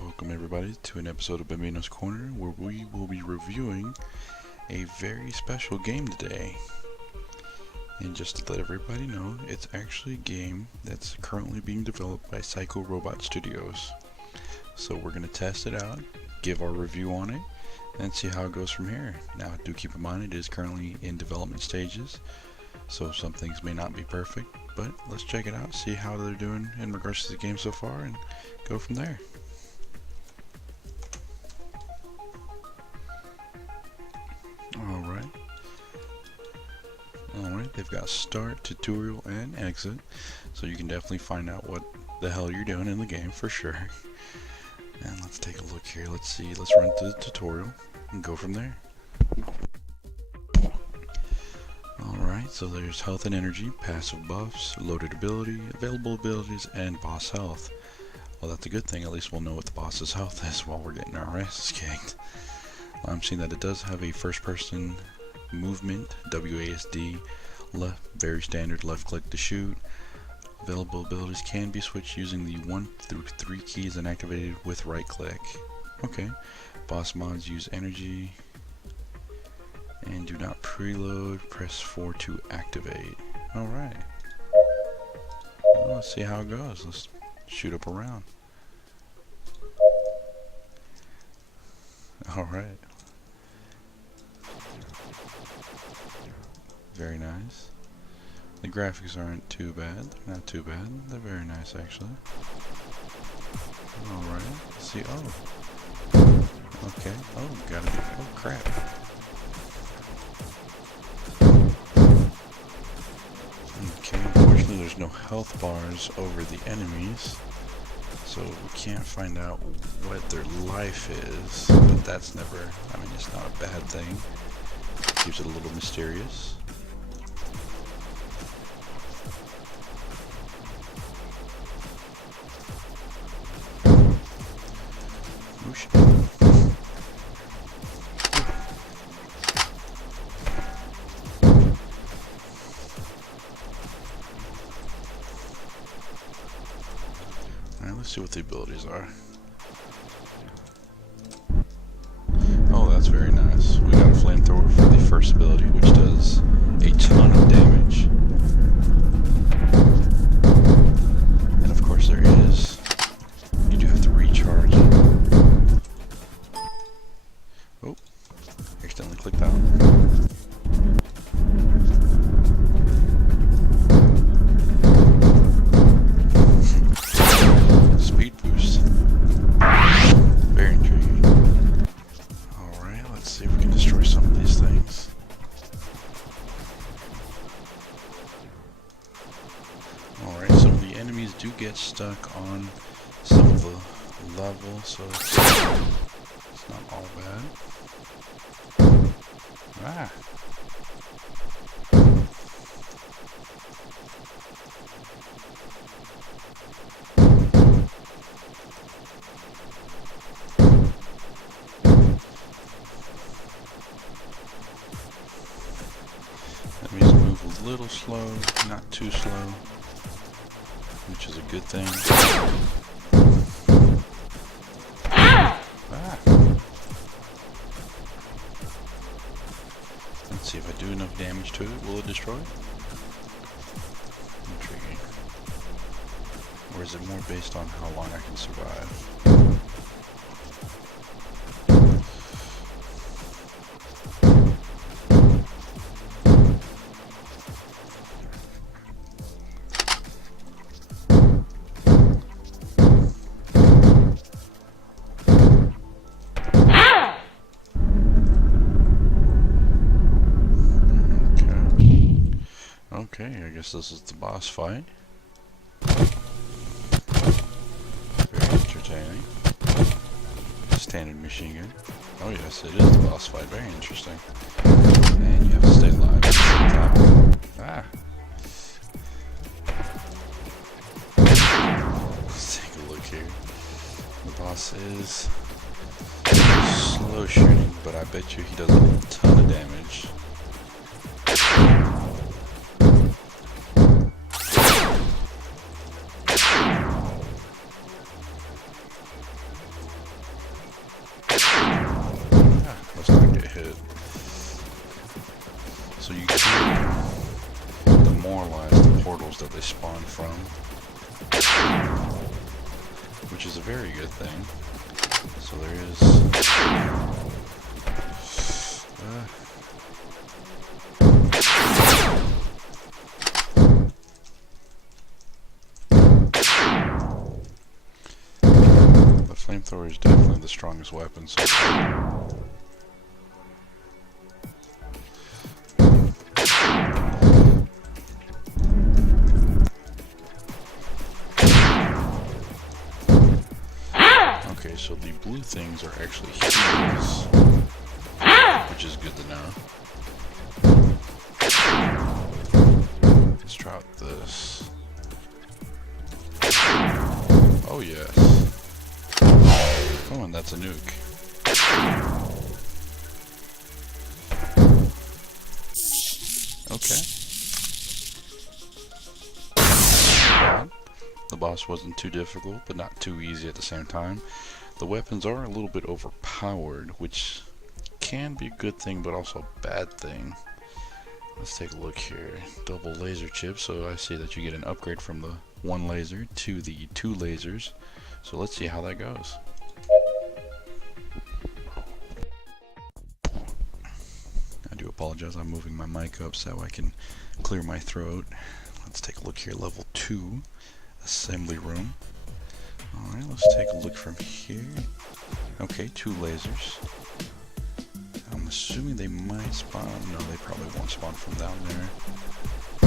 Welcome everybody to an episode of Bambino's Corner where we will be reviewing a very special game today. And just to let everybody know, it's actually a game that's currently being developed by Psycho Robot Studios. So we're going to test it out, give our review on it, and see how it goes from here. Now do keep in mind it is currently in development stages, so some things may not be perfect, but let's check it out, see how they're doing in regards to the game so far, and go from there. Alright, they've got start, tutorial, and exit, so you can definitely find out what the hell you're doing in the game for sure. And let's take a look here, let's run through the tutorial and go from there. Alright, so there's health and energy, passive buffs, loaded ability, available abilities, and boss health. Well, that's a good thing, at least we'll know what the boss's health is while we're getting our asses kicked. I'm seeing that it does have a first person movement, WASD, very standard, left click to shoot. Available abilities can be switched using the 1 through 3 keys and activated with right click. Okay, boss mods use energy and do not preload, press 4 to activate. Alright, well, let's see how it goes. Let's shoot up around. Alright, very nice. The graphics aren't too bad, not too bad, they're very nice actually. Alright, let's see, oh, okay, oh, gotta be, oh crap. Okay, unfortunately there's no health bars over the enemies, so we can't find out what their life is, but that's never, I mean, it's not a bad thing. Keeps it a little mysterious. Alright, let's see what the abilities are. Oh, that's very nice. We got a flamethrower for the first ability, which does a ton of damage. And of course there is, you do have to recharge it. Oh, accidentally clicked out. Speed boost. Very intriguing. Alright, let's see if we can destroy some of these things. Alright, some of the enemies do get stuck on some of the level, so it's not all bad. Ah! That means move a little slow, not too slow, which is a good thing. Ah! Let's see if I do enough damage to it. Will it destroy it? Intriguing. Or is it more based on how long I can survive? Okay, I guess this is the boss fight. Very entertaining. Standard machine gun. Oh yes, it is the boss fight. Very interesting. And you have to stay alive. Ah! Let's take a look here. The boss is slow shooting, but I bet you he does a ton of damage. they spawn from, which is a very good thing. So there is the flamethrower is definitely the strongest weapon so far. Okay, so the blue things are actually heals, which is good to know. Let's try out this. Oh yes. Oh, and that's a nuke. Okay. The boss wasn't too difficult, but not too easy at the same time. The weapons are a little bit overpowered, which can be a good thing, but also a bad thing. Let's take a look here. Double laser chip, so I see that you get an upgrade from the 1 laser to the 2 lasers. So let's see how that goes. I do apologize, I'm moving my mic up so I can clear my throat. Let's take a look here, level 2. Assembly room. Alright, let's take a look from here. Okay, 2 lasers. I'm assuming they might spawn. No, they probably won't spawn from down there.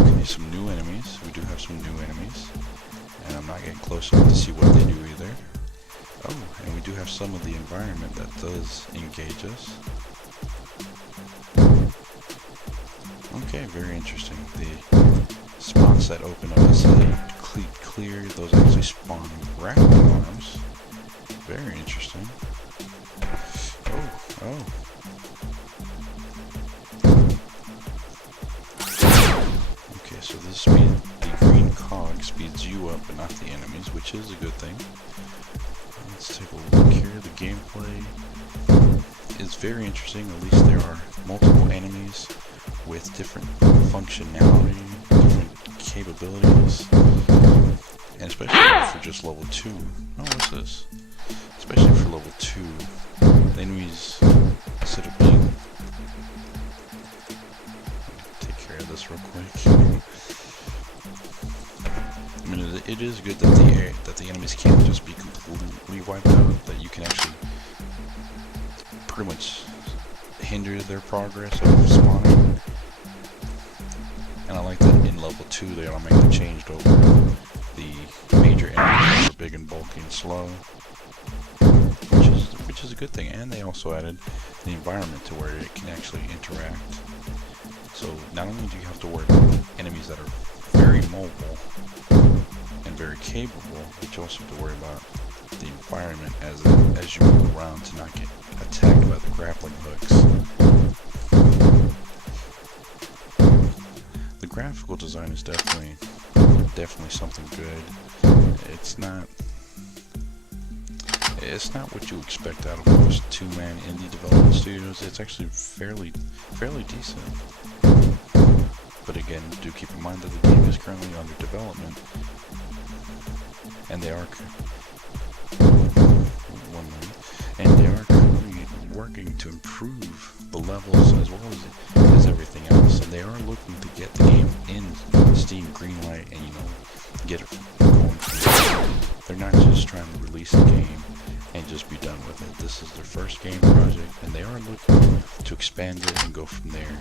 Okay, some new enemies. We do have some new enemies. And I'm not getting close enough to see what they do either. Oh, and we do have some of the environment that does engage us. Okay, very interesting. The spots that open up as they clear, those actually spawn grappling arms. Very interesting. Oh. Okay, so this speed, the green cog speeds you up, but not the enemies, which is a good thing. Let's take a look here. The gameplay is very interesting. At least there are multiple enemies with different functionality, different capabilities, and especially for just level 2. Oh, what's this? Especially for level 2, the enemies, instead of being... Take care of this real quick. I mean, it is good that the enemies can't just be completely wiped out, that you can actually pretty much hinder their progress of spawning. And I like that in level 2 they automatically changed over the major enemies are big and bulky and slow, which is a good thing. And they also added the environment to where it can actually interact. So not only do you have to worry about enemies that are very mobile and very capable, but you also have to worry about the environment as you move around to not get attacked by the grappling hooks. The graphical design is definitely something good. It's not what you expect out of most 2-man indie development studios. It's actually fairly decent. But again, do keep in mind that the game is currently under development, and they are currently working to improve the levels as well as everything else. And they are looking to get the game in Steam Greenlight and get it going from there. They're not just trying to release the game and just be done with it. This is their first game project, and they are looking to expand it and go from there.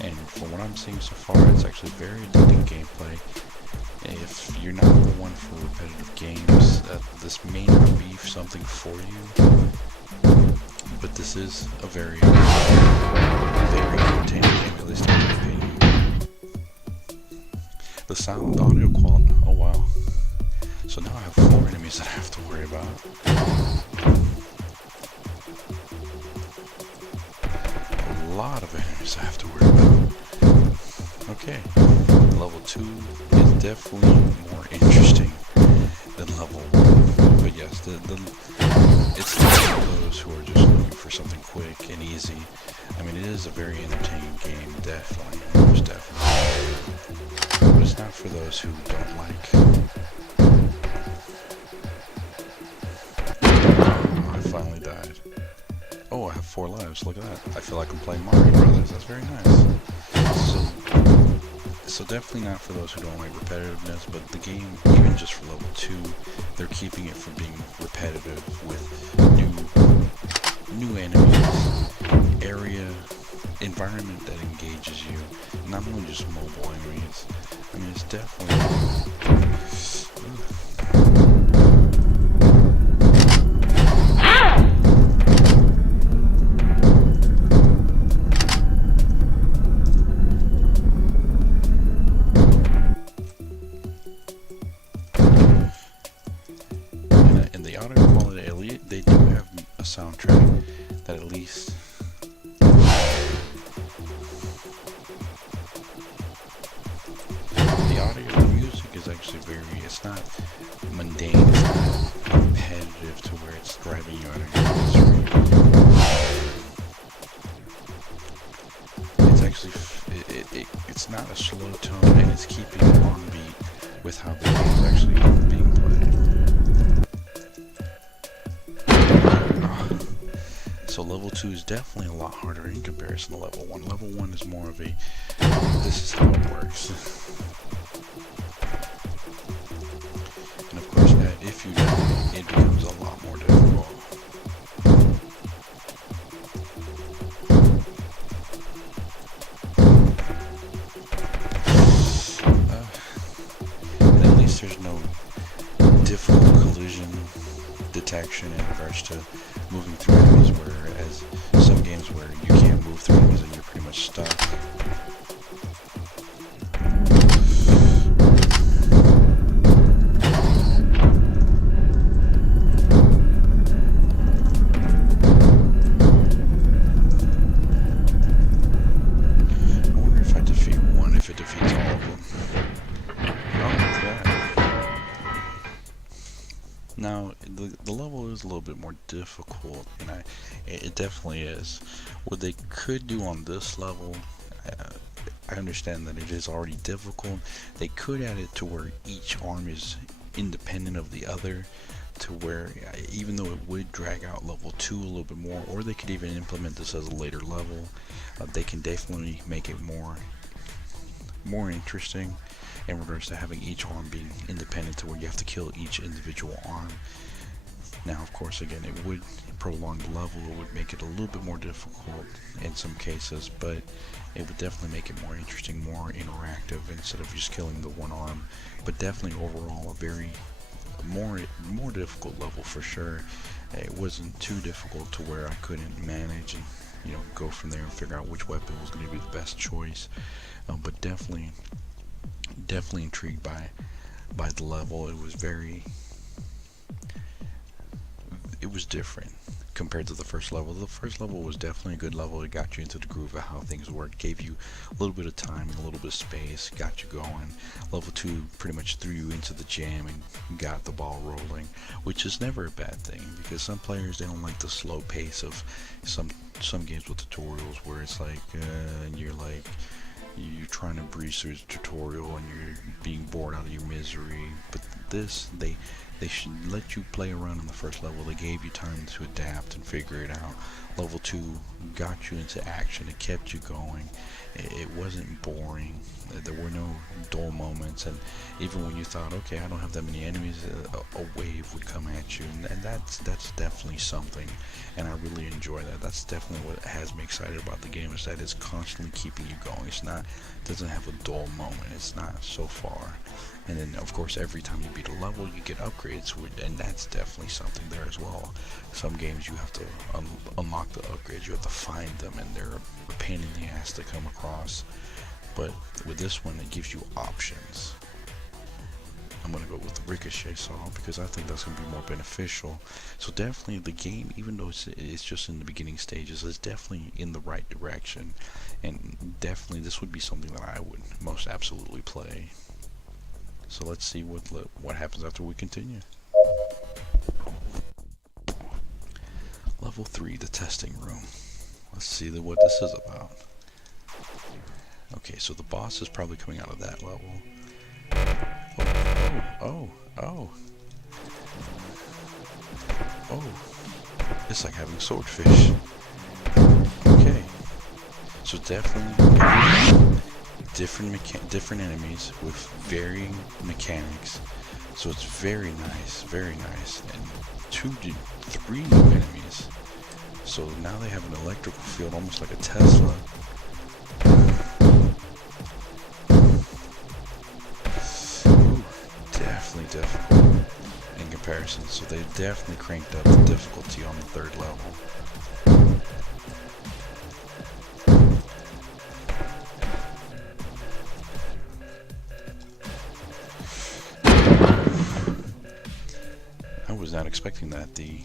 And from what I'm seeing so far, it's actually very addicting gameplay. If you're not the one for repetitive games, this may not be something for you. But this is a very entertaining game, at least in my opinion. The sound audio quality, oh wow. So now I have 4 enemies that I have to worry about. A lot of enemies I have to worry about. Okay, level 2 is definitely more interesting than level 1. But yes, it's not for those who are just looking for something quick and easy. I mean, it is a very entertaining game, definitely, most definitely. But it's not for those who don't like. Oh, I finally died. Oh, I have 4 lives. Look at that. I feel like I'm playing Mario Brothers. That's very nice. So definitely not for those who don't like repetitiveness, but the game, even just for level 2, they're keeping it from being repetitive with new enemies, area, environment that engages you, not only just mobile enemies. I mean, it's definitely... And the audio quality, at least, they do have a soundtrack that at least... The music is actually it's not mundane, it's not repetitive to where it's driving you out of your misery. It's actually, it's not a slow tone, and it's keeping it on beat with how the game is actually being played. So level 2 is definitely a lot harder in comparison to level 1. Level 1 is more of a, this is how it works. And of course, if you die, it becomes a lot more difficult. And at least there's no difficult collision detection in regards to moving through enemies, whereas some games where you can't move through enemies and you're pretty much stuck. Now, the level is a little bit more difficult, and it definitely is. What they could do on this level, I understand that it is already difficult. They could add it to where each arm is independent of the other, to where even though it would drag out level 2 a little bit more, or they could even implement this as a later level. They can definitely make it more interesting in regards to having each arm being independent to where you have to kill each individual arm. Now, of course, again, it would prolong the level, it would make it a little bit more difficult in some cases, but it would definitely make it more interesting, more interactive instead of just killing the one arm. But definitely overall a very more difficult level for sure. It wasn't too difficult to where I couldn't manage and go from there and figure out which weapon was going to be the best choice. But definitely intrigued by the level. It was different compared to the first level. The first level was definitely a good level. It got you into the groove of how things work, gave you a little bit of time and a little bit of space, got you going. Level 2 pretty much threw you into the jam and got the ball rolling, which is never a bad thing, because some players, they don't like the slow pace of some games with tutorials where it's like you're trying to breeze through the tutorial and you're being bored out of your misery. But this, they should let you play around in the first level. They gave you time to adapt and figure it out. Level 2 got you into action. It kept you going. It wasn't boring. There were no dull moments, and even when you thought, okay, I don't have that many enemies, a wave would come at you, and that's definitely something, and I really enjoy that. That's definitely what has me excited about the game, is that it's constantly keeping you going. It doesn't have a dull moment. It's not so far. And then, of course, every time you beat a level, you get upgrades, and that's definitely something there as well. Some games you have to unlock the upgrades, you have to find them, and they're a pain in the ass to come across. But with this one, it gives you options. I'm going to go with the ricochet saw because I think that's going to be more beneficial. So definitely the game, even though it's just in the beginning stages, is definitely in the right direction. And definitely this would be something that I would most absolutely play. So let's see what happens after we continue. Level 3, the testing room. Let's see what this is about. Okay, so the boss is probably coming out of that level. Oh. It's like having swordfish. Okay. So definitely different enemies with varying mechanics. So it's very nice, very nice. And 3 new enemies. So now they have an electrical field almost like a Tesla. Ooh, definitely difficult in comparison. So they definitely cranked up the difficulty on the 3rd level. I was not expecting that. The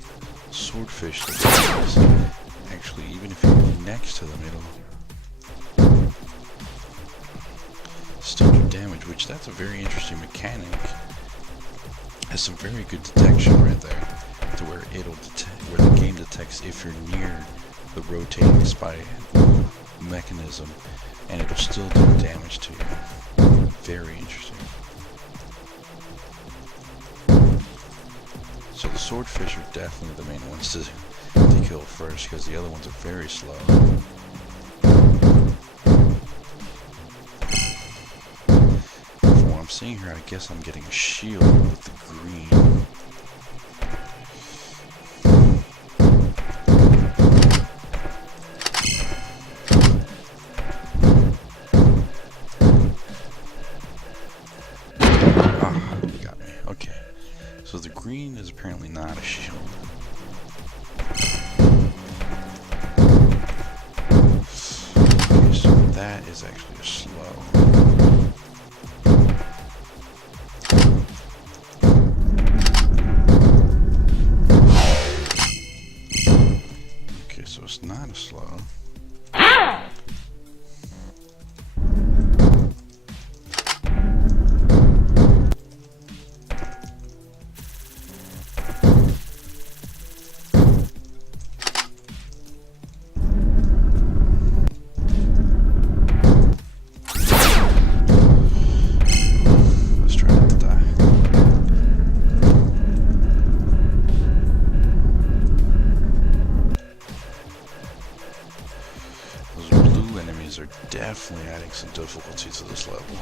swordfish actually, even if you're next to them, it'll still do damage, which that's a very interesting mechanic. Has some very good detection right there, to where where the game detects if you're near the rotating spy mechanism, and it'll still do damage to you. Very interesting. So the swordfish are definitely the main ones to kill first, because the other ones are very slow. From what I'm seeing here, I guess I'm getting a shield with the green. Ah, you got me. Okay. So the green is apparently not a shield. Okay, so that is actually a slow. Okay, so it's not a slow. Are definitely adding some difficulty to this level.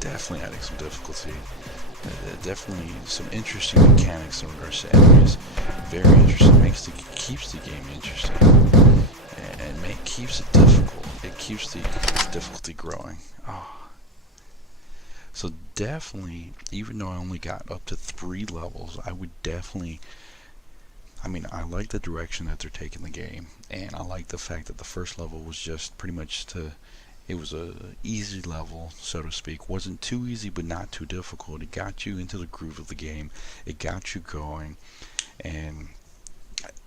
Definitely adding some difficulty. Definitely some interesting mechanics in regards to enemies. Very interesting. Keeps the game interesting, and keeps it difficult. It keeps the difficulty growing. Oh. So definitely, even though I only got up to 3 levels, I would definitely. I like the direction that they're taking the game, and I like the fact that the first level was just pretty much it was a easy level, so to speak. Wasn't too easy, but not too difficult. It got you into the groove of the game. It got you going, and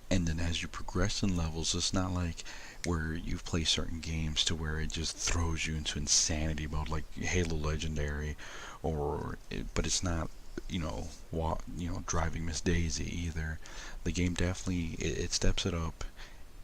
then as you progress in levels, it's not like where you play certain games to where it just throws you into insanity mode, like Halo Legendary, but it's not. Driving Miss Daisy either. The game definitely it steps it up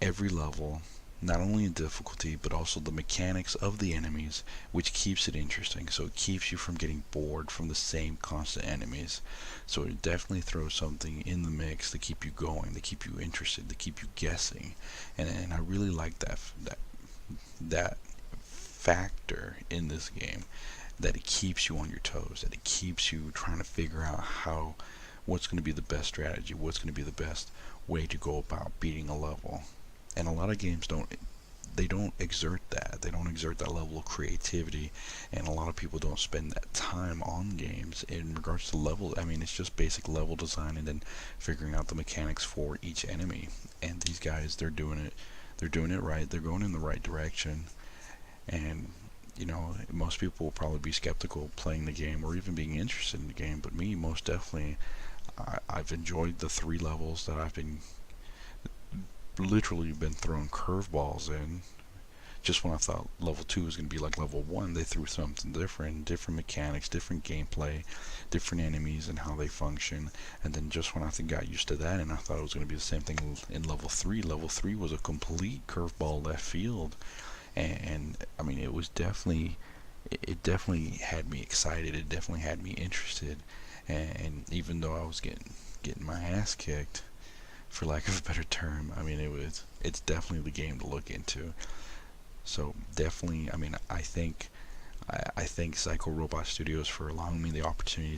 every level, not only in difficulty but also the mechanics of the enemies, which keeps it interesting. So it keeps you from getting bored from the same constant enemies. So it definitely throws something in the mix to keep you going, to keep you interested, to keep you guessing, and I really like that factor in this game. That it keeps you on your toes, that it keeps you trying to figure out what's going to be the best strategy, what's going to be the best way to go about beating a level. And a lot of games don't exert that. They don't exert that level of creativity, and a lot of people don't spend that time on games in regards to level. It's just basic level design and then figuring out the mechanics for each enemy. And these guys, they're doing it right. They're going in the right direction. And most people will probably be skeptical of playing the game or even being interested in the game, but me, most definitely, I've enjoyed the 3 levels that I've literally been thrown curveballs in just when I thought level 2 was going to be like level 1, they threw something different, different mechanics, different gameplay, different enemies and how they function. And then just when I got used to that, and I thought it was going to be the same thing in level 3 was a complete curveball left field. And I mean, it definitely had me excited. It definitely had me interested. And even though I was getting my ass kicked, for lack of a better term, I mean, it's definitely the game to look into. So definitely, I mean, I thank Psycho Robot Studios for allowing me the opportunity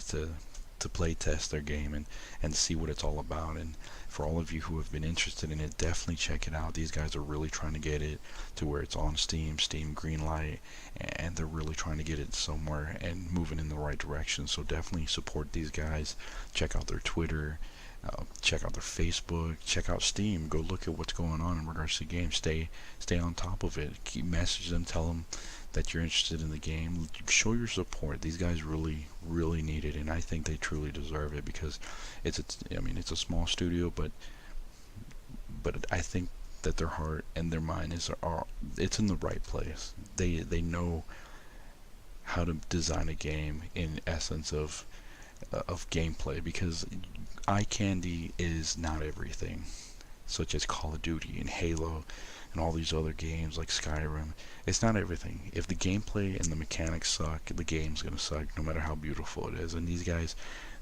to play test their game and see what it's all about. And for all of you who have been interested in it, definitely check it out. These guys are really trying to get it to where it's on Steam Greenlight, and they're really trying to get it somewhere and moving in the right direction. So definitely support these guys. Check out their Twitter. Check out their Facebook, check out Steam, go look at what's going on in regards to the game. Stay on top of it. Keep messaging them, tell them that you're interested in the game. Show your support. These guys really need it, and I think they truly deserve it, because I mean, it's a small studio, but I think that their heart and their mind it's in the right place. They know how to design a game in essence of gameplay, because eye candy is not everything, such as Call of Duty and Halo and all these other games like Skyrim. It's not everything. If the gameplay and the mechanics suck, the game's gonna suck no matter how beautiful it is. And these guys,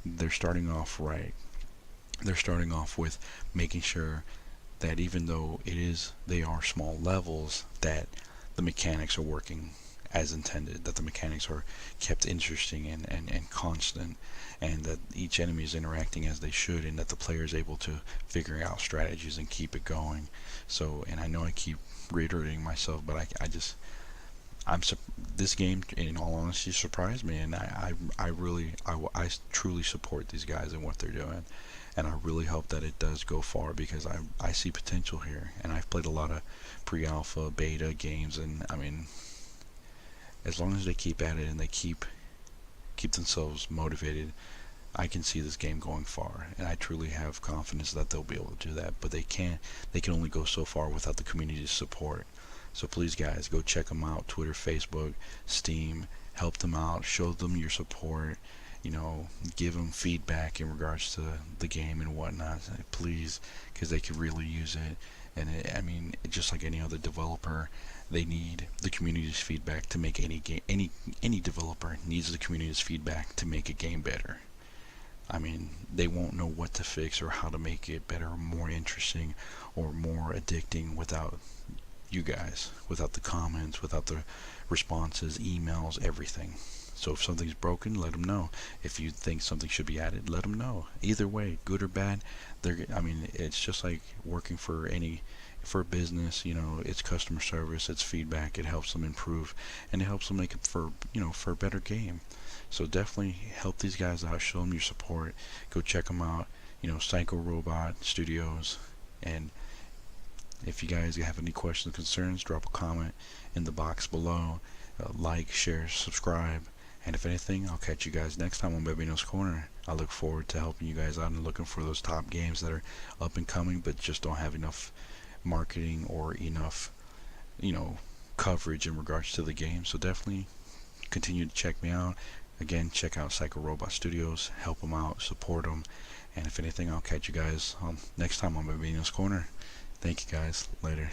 they're starting off right. They're starting off with making sure that even though they are small levels, that the mechanics are working as intended, that the mechanics are kept interesting and constant, and that each enemy is interacting as they should, and that the player is able to figure out strategies and keep it going. So, and I know I keep reiterating myself, but this game, in all honesty, surprised me, and I truly support these guys and what they're doing, and I really hope that it does go far, because I see potential here, and I've played a lot of pre-alpha, beta games, and I mean, as long as they keep at it and they keep themselves motivated, I can see this game going far, and I truly have confidence that they'll be able to do that. But they can only go so far without the community's support. So please, guys, go check them out. Twitter, Facebook, Steam. Help them out. Show them your support. Give them feedback in regards to the game and whatnot. Please, because they could really use it. And I mean, just like any other developer, they need the community's feedback to make any game. Any developer needs the community's feedback to make a game better. I mean, they won't know what to fix or how to make it better, or more interesting, or more addicting without you guys, without the comments, without the responses, emails, everything. So if something's broken, let them know. If you think something should be added, let them know. Either way, good or bad, it's just like working for a business. It's customer service, it's feedback. It helps them improve, and it helps them make it for a better game. So definitely help these guys out. Show them your support. Go check them out. Psycho Robot Studios. And if you guys have any questions or concerns, drop a comment in the box below. Like, share, subscribe. And if anything, I'll catch you guys next time on Bambino's Corner. I look forward to helping you guys out and looking for those top games that are up and coming, but just don't have enough marketing or enough, coverage in regards to the game. So definitely continue to check me out. Again, check out Psycho Robot Studios. Help them out, support them. And if anything, I'll catch you guys next time on Bambino's Corner. Thank you guys. Later.